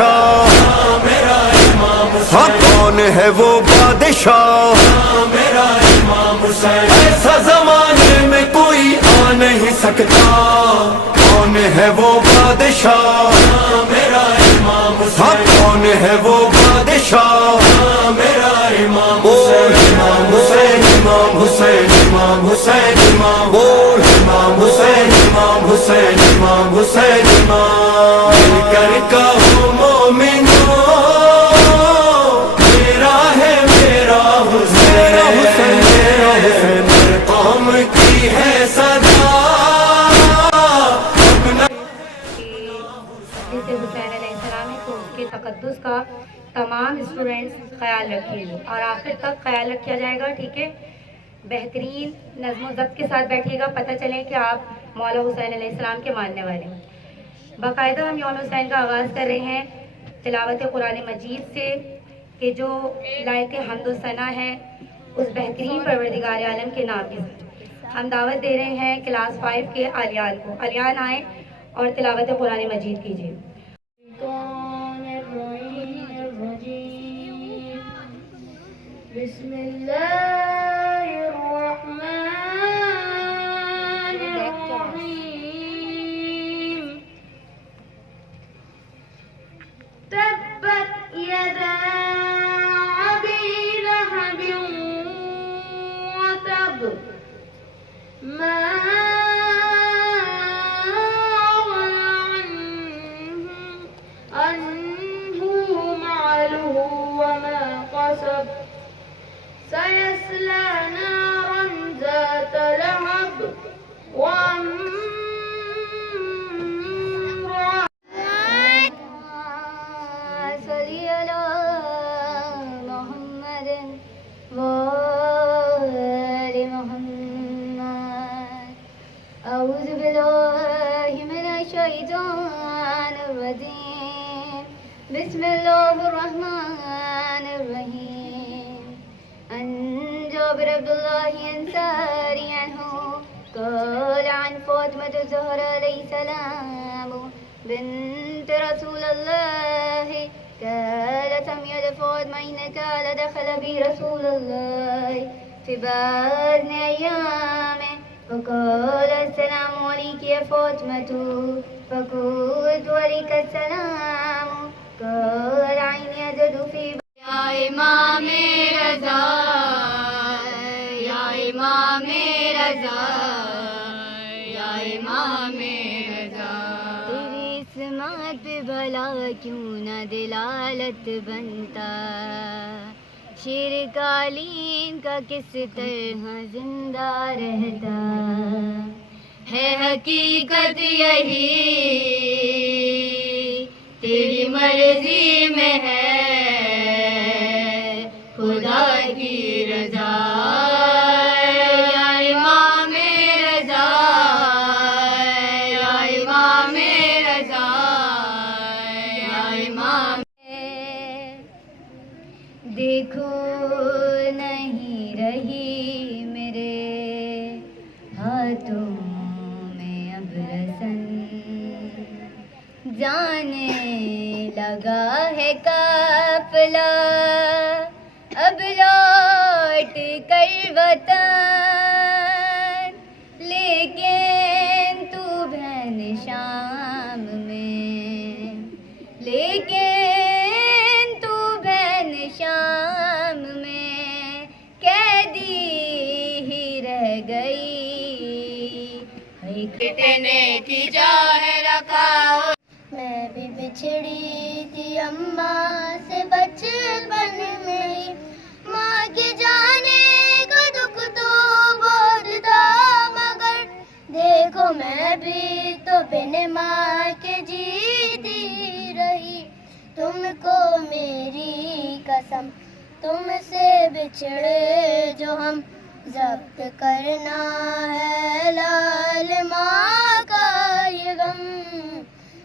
बादशाह, मेरा इमाम हुसैन। हाँ कौन है वो बादशाह, मेरा इमाम हुसैन। ऐसा जमाने में कोई आ नहीं सकता, कौन है वो बादशाह, मेरा इमाम हुसैन। हाँ कौन है वो बादशाह, मेरा इमाम हुसैन। इमाम हुसैन, इमाम हुसैन, इमाम हुसैन, इमाम बोल इमाम हुसैन, इमाम हुसैन, इमाम हुसैन, इमाम। मिलकर कहो मोमिनो, मेरा है मेरा हुसैन, हुसैन मेरा हुसैन। कौम की है सदा जैसे हुसैन अलैहिस्सलाम है तो उसके तकद्दुस का तमाम स्टूडेंट्स ख्याल रखेंगे और आखिर तक ख्याल रखा जाएगा, ठीक है। बेहतरीन नज़्म ज़ब्त के साथ बैठिएगा, पता चले कि आप मौला हुसैन अलैहिस्सलाम के मानने वाले हैं। बाकायदा हम यौम हुसैन का आगाज़ कर रहे हैं तिलावत कुरान मजीद से कि जो लायक हम्द सना है उस बेहतरीन परवरदिगार आलम के नाम के साथ हम दावत दे रहे हैं क्लास 5 के आलियान को। आलियान आए और तिलावत कुरान मजीद कीजिए। तब्बत यदा अबी लहब व तब मा अन्हु मालुहु व मा कसब सयस्ला नारन ज़ात लहब व बिस्मिल्लाहिर्रहमानिर्रहीम। अन जाबिर अब्दुल्लाह अंसारी अन्हु क़ाल अन फ़ातिमा ज़हरा अलैहिस्सलाम बिन्त रसूलिल्लाह क़ालत समिअत फ़ातिमा इन्नका लदख़ल बि रसूलुल्लाह फ़ी बअज़ अय्याम फ़क़ाल अस्सलामु अलैकी या फ़ातिमतु फ़क़ुलतु अलैका अस्सलाम क़ाल ऐनी अजिदु फ़ी या इमामे रज़ा, या इमामे रज़ा, या इमामे रज़ा। तेरी इस्मत पे भला क्यों न दिलालत बनता, शेर कालीन का किस तरह जिंदा रहता। है हकीकत यही तेरी मर्जी में है, खुदा की रजा। या इमामे रजा, या इमामे रजा, या इमाम। देखो नहीं रही मेरे हाथों में अब रसन, जाने लगा है काफिला अब लौट कर वतन। लेकिन तू बहन शाम में, लेकिन तू बहन शाम में कैदी ही रह गई। कितने की जाहे रखा। मैं भी बिछड़ी थी अम्मा से बचपन में, माँ के जाने का दुख तो बहुत था, मगर देखो मैं भी तो बिन माँ के जीती रही। तुमको मेरी कसम तुमसे बिछड़े जो हम जब्त करना है लाल माँ का ये गम।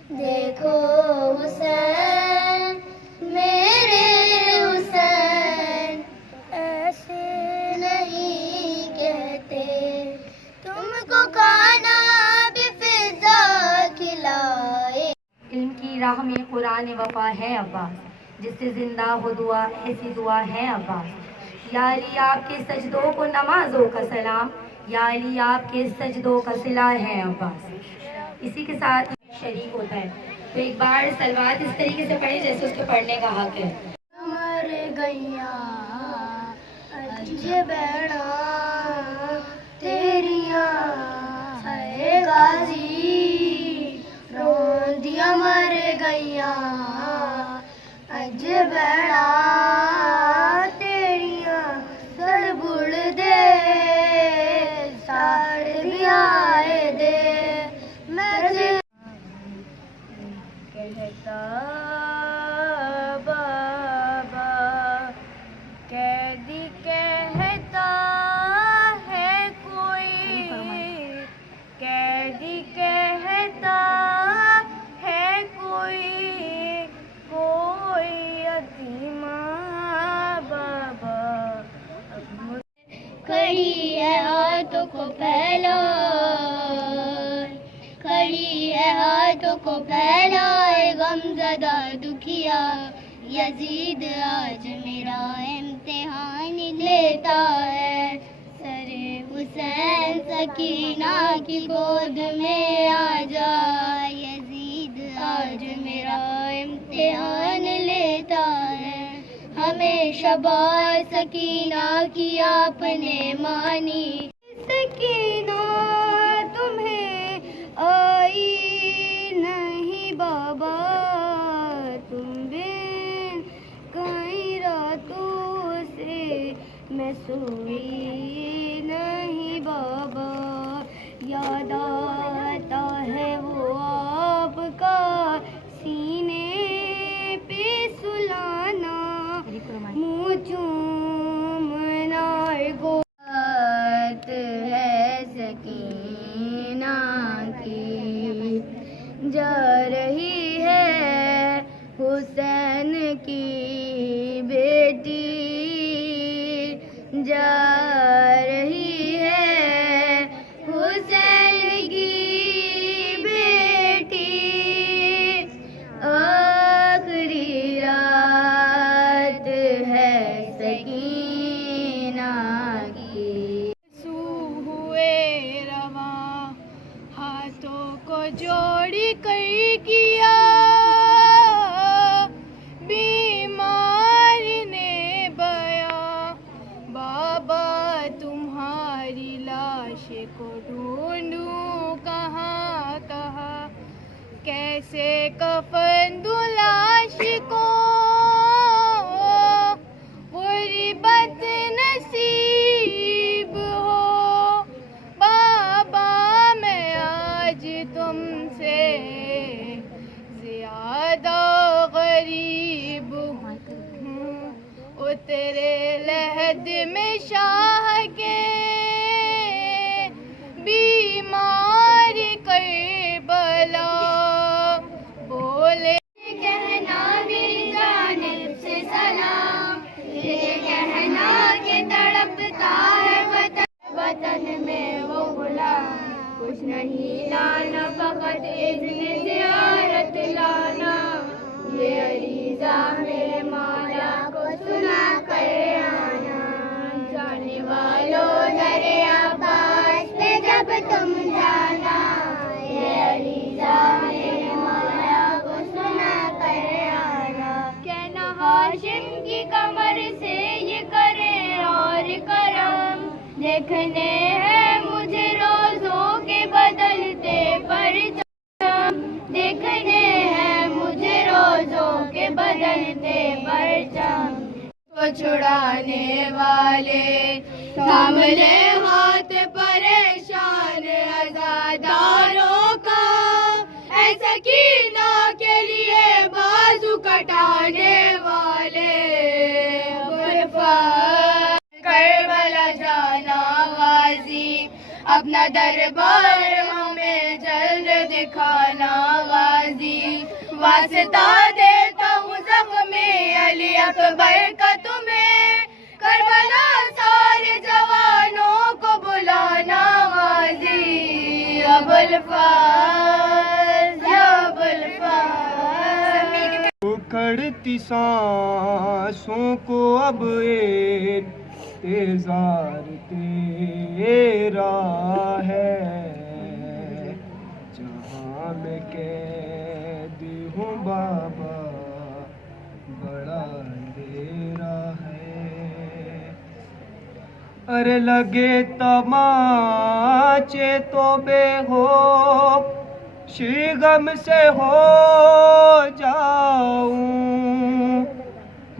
देखो हुसैन मेरे हुसैन ऐसे नहीं कहते, तुमको खाना भी फिजा खिलाए। इल्म की राह में कुरान वफा है अब्बास, जिससे जिंदा हो दुआ ऐसी दुआ है अब्बास। या अली आपके सजदों को नमाजों का सलाम, या अली आपके सजदों का सिला है अब्बास। इसी के साथ शरीक होता है। तो एक बार सलवात इस तरीके से पढ़े जैसे उसके पढ़ने का हक है। मर गैया अज बैणा तेरिया है गाजी, रोंदिया मर गैया अज बैणा तेरिया, सड़ बुड़ दे साड़ दिया दे मैं कहता बाबा, कैदी कहता है कोई, कैदी कहता है कोई, कोई यतीमा बाबा। खड़ी है हाथों को फैला, खड़ी है हाथों को फैलाए गमज़दा दुखिया, यजीद आज मेरा इम्तिहान लेता है। सरे हुसैन सकीना की गोद में आ जा, यजीद आज मेरा इम्तिहान लेता है। हमेशा बात सकीना की आपने मानी, सकीना तुम्हें आई नहीं बाबा, तुम बिन कई रातों से मैं सोई नहीं बाबा। याद आता है वो आपका सीने पे सुलाना, मुँह चूमना गोद है सकीना की, जा रही है हुसैन की बेटी, जा रही है हुसैन की बेटी। आखिरी रात है सकीना की। सू हुए रवा हाथों को जोड़ी कर किया, बीमारी ने बया बाबा तुम्हारी लाश को ढूंढूं कहाँ कहाँ, कैसे कफन दूं लाश को, गुर्बत नसीब हो बाबा मैं आज तुमसे ज्यादा गरीब हूँ। उतरे लहद में शाह के बीमारी करबला, बोले कहना मेरी जानिब से सलाम, ये कहना के तड़पता है वतन, वतन में वो गुलाम। कुछ नहीं लाना फकत इज़्न ज़ियारत लाना, ये अरीज़ा मेरे मौला को सुना कर आना। जाने वालों दरे अब्बास पे जब तुम जाना, ये अरीज़ा मेरे मौला को सुना कर आना। कहना हाशिम की कमर से ये करे और करम, देखने हैं मुझे रोज़ों के बदलते परचम, देखने हैं मुझे रोज़ों के बदलते परचम। को छुड़ाने वाले थाम ले हाथ परेशान आज़ादारों का, ऐसा सकीना के लिए बाजू कटाने वाले करबला जाना गाजी, अपना दरबार हमें जल्द दिखाना गाजी। वास्ता देता हूँ ज़ख्मे अली अकबर का तुम्हें, करबला सारे जवानों को बुलाना गाजी। अबुल फाज की सांसों को अब इंतजार तेरा है, जहाँ मैं कैदी हूँ बाबा बड़ा अंधेरा है। अरे लगे तमाचे तो बेहोश गम से हो जाऊं,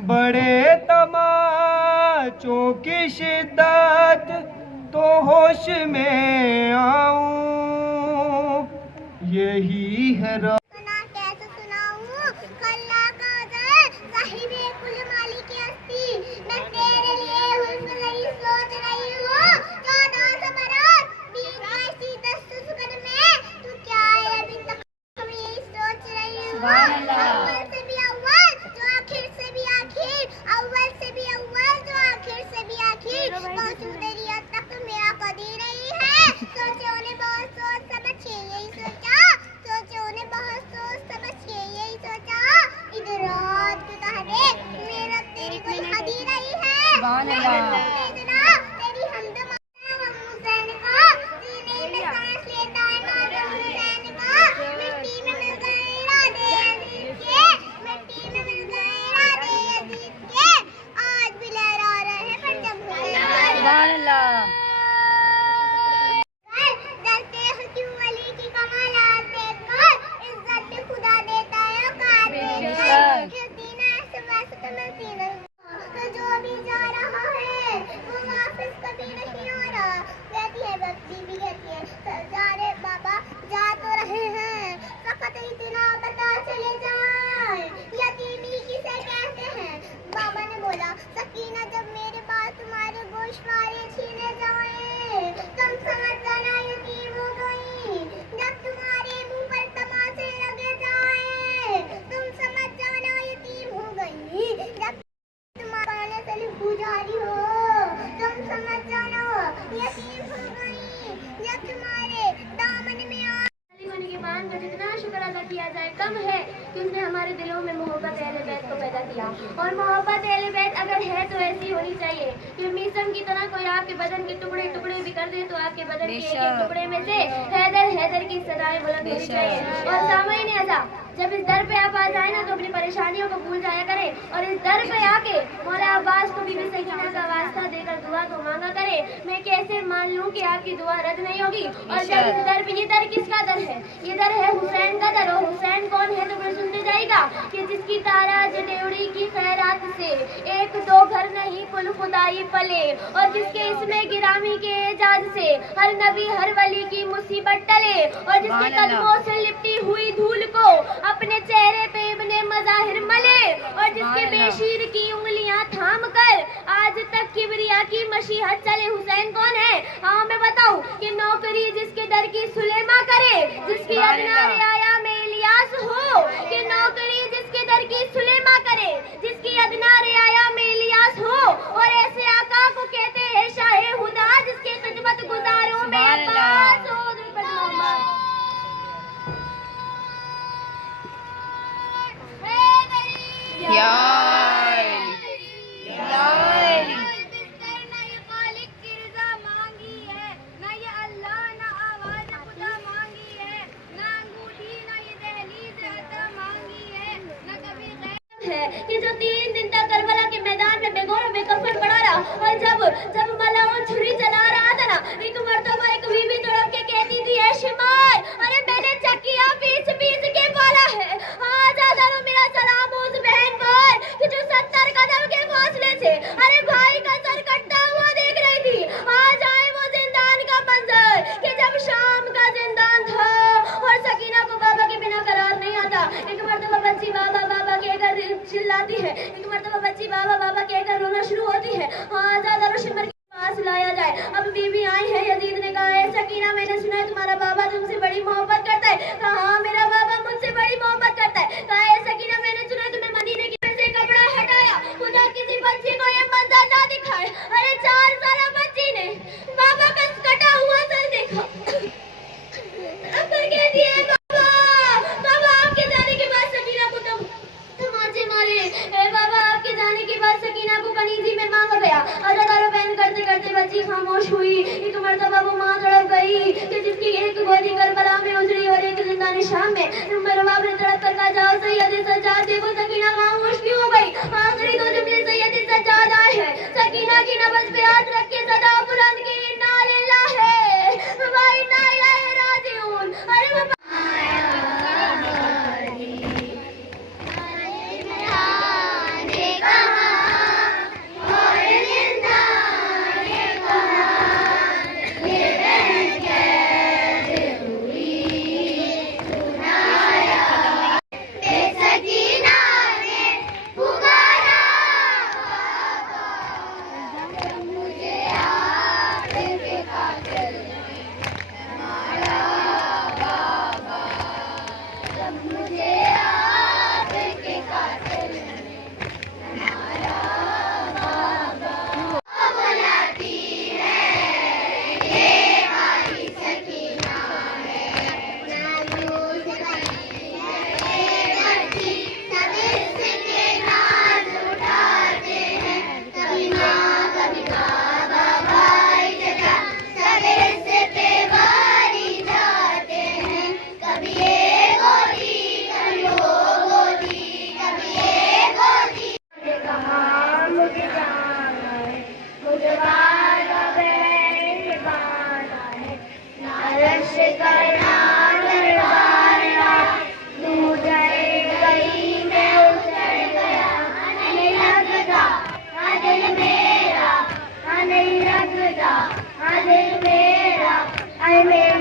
बड़े तमाचों की शिद्दत तो होश में आऊं, यही है कैसे सुनाऊं कल्ला का दर साहिबे कुल माली की हस्ती, मैं तेरे लिए हुस्न नहीं सोच रही हूँ। 14 बरस बीत गए सी दस्तूर में, तू क्या है अभी तक हम यही सोच रही हूँ। अव्वल से भी अव्वल जो आखिर से भी आखिर, अव्वल से भी अव्वल जो आखिर से भी आखिर, पहुँचूं तेरी हद तक मेरा कदी नहीं है। सोचे उन्हें बहुत सोच समझ के यही सोचा, सोचे उन्हें बहुत सोच समझ के यही सोचा, इधर रात के तहरे मेरा तेरी कोई हद ही नहीं है। इतना तेरी हमद हुसैन का, सीने में सांस लेता है मातम हुसैन का, मिट्टी में मिल गए इरादे अजीज के, मिट्टी में मिल गए इरादे अजीज के, आज भी लहरा रहे हैं परचम हुसैन। डरते हैं क्यों अली की कमालात देखकर, इज्जत भी खुदा देता है औकात देकर, सीना ऐसे वैसे तो मिलती नहीं, तो जो भी जा रहा है वो वापस कभी नहीं आ रहा। कहती है बस बीबी कहती है सरदारे बाबा जा तो रहे हैं, फकत इतना बता चले जाए यतीमी किसे कहते हैं। बाबा ने बोला सकीना जब मेरे पास तुम्हारे गोश्तवारे छीने जाए, तुम समझ जाना यतीम हो गई, जब तुम्हारे मुंह पर तमाचे लगे जाए, तुम समझ जाना यतीम हो गई, जब तुम्हारे से गुजारी हो, तुम समझ जाना यतीम हो गई, जब तुम्हारे दामन में होने के बाद का जितना शुक्र अदा किया जाए कम है कि उसने हमारे दिलों में मोहब्बत अहले बैत को पैदा किया। और मोहब्बत अहले बैत अगर है तो ऐसी होनी चाहिए कि मीसम की तरह कोई आपके बदन के टुकड़े टुकड़े भी कर दे तो आपके बदन के एक टुकड़े में से हैदर हैदर की सदाएं बुलंद होनी चाहिए। और सामईन अज़ा जब इस दर पे आप आ जाए ना तो अपनी परेशानियों को भूल जाया करें, और इस दर पे आके मौला अब्बास को बीबी सकीना का वास्ता देकर दुआ को मांगा करें। मैं कैसे मान लूं कि आपकी दुआ रद्द नहीं होगी। और जब इस दर पे, ये दर किसका दर है? ये दर है हुसैन का दर। और हुसैन कौन है तो फिर सुनते जाएगा कि जिसकी ताराज देवड़ी की खैरात से एक दो घर नहीं कुल खुदाई पले, और जिसके इसमें गिरामी के एजाज से हर नबी हर वली की मुसीबत टले, और जिसके कदमों से लिपटी हुई धूल को अपने चेहरे पे इब्ने मज़ाहिर मले, और जिसके बेशीर की उंगलियां थाम कर आज तक किबरिया की मशीहत चले। हुसैन कौन है? हाँ मैं बताऊं कि नौकरी जिसके दर की सुलेमा करे, जिसकी अदना रियाया में इलियास हो, कि नौकरी जिसके दर की सुलेमा करे, जिसकी अदना रियाया में इलियास हो, और ऐसे आका को कहते हैं शाहे हुदा, जिसके खिदमत गुजारों में अब्बास हो। कि जो 3 दिन तक करबला के मैदान में बेगौर बेकफन पड़ा रहा, और जब मलाउन छुरी चला रहा था ना, एक मर्तबा एक बीवी तड़प के कहती थी ऐ शिमार, अरे मैंने चकिया पीस पीस के बोला है, आज आजारो मेरा सलाम उस बहन पर कि जो 70 कदम के फासले से अरे भाई का सर कटता हुआ देख रही थी। आज आए वो जिंदान का मंजर कि जब शाम का जिंदान था और सकीना को बाबा के बिना करार नहीं आता। एक मर्तबा बच्ची बाबा बाबा के घर चिल्लाती है, एक मर्तबा बच्ची बाबा बाबा कहकर रोना शुरू होती है। हाँ ज़्यादा रोशनवर के पास लाया जाए। अब बीबी आई है, यजीद ने कहा है सकीना मैंने सुना है तुम्हारा बाबा तुमसे बड़ी मोहब्बत करता है। कहा हाँ मेरा बाबा मुझसे बड़ी मोहब्बत करता है। कहा है सकीना मैंने सुना है तुम्हें मदीने की से कपड़ा हटाया, खुदा किसी बच्ची को ये मंजर ना दिखाए। अरे 4 साल बच्ची ने बाबा का कटा हुआ सर देखा, अब कहती है बाबा आपके जाने के बाद सकीना को तमाचे मारे। मेरा